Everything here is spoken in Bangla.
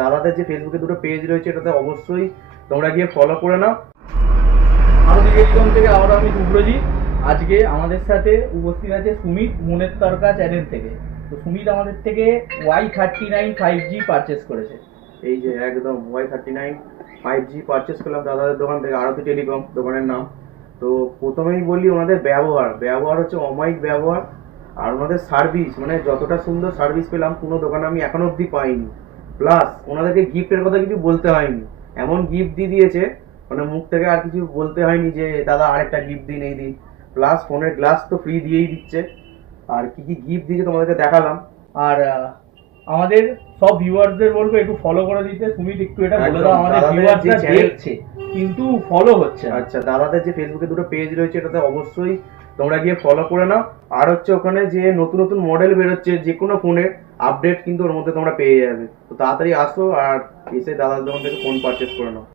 দাদাদের যে ফেসবুকে দুটো পেজ রয়েছে এটাতে অবশ্যই তোমরা গিয়ে ফলো করে নাও। আরতি টেলিকম থেকে আবার আমি শুভ্রজিৎ। আজকে আমাদের সাথে উপস্থিত আছে সুমিত মনের তরকা চ্যানেল থেকে। তো সুমিত আমাদের থেকে Y39 5G পারচেস করেছে। এই যে একদম Y39 5G পারচেস করলাম দাদাদের দোকান থেকে, আরতি টেলিকম দোকানের নাম। তো প্রথমেই বলি ওনাদের ব্যবহার হচ্ছে অমায়িক ব্যবহার, আর ওনাদের সার্ভিস মানে যতটা সুন্দর সার্ভিস পেলাম কোনো দোকানে আমি এখনো অবধি পাইনি। প্লাস ওনাদেরকে গিফটের কথা কিছু বলতে হয়নি, এমন গিফট দিয়ে দিয়েছে মানে মুখ থেকে আর কিছু বলতে হয়নি যে দাদা আরেকটা গিফট দিন এই দিন। প্লাস ফোনের গ্লাস তো ফ্রি দিয়েই দিচ্ছে, আর কি কি গিফট দিয়েছে তোমাদেরকে দেখালাম। আর আমাদের সব ভিউয়ারদের বলবো একটু ফলো করে দিতে। সুমিত একটু এটা বলে দাও, আমাদের ভিউয়াররা দেখছে কিন্তু ফলো হচ্ছে। আচ্ছা, দাদাদের যে ফেসবুকে দুটো পেজ রয়েছে এটাতে অবশ্যই তোমরা গিয়ে ফলো করে নাও। আর হচ্ছে ওখানে যে নতুন নতুন মডেল বেরোচ্ছে যে কোনো ফোনের আপডেট কিন্তু ওর মধ্যে তোমরা পেয়ে যাবে। তো তাড়াতাড়ি আসো আর এসে দাদার দোকান থেকে ফোন পারচেস করে নাও।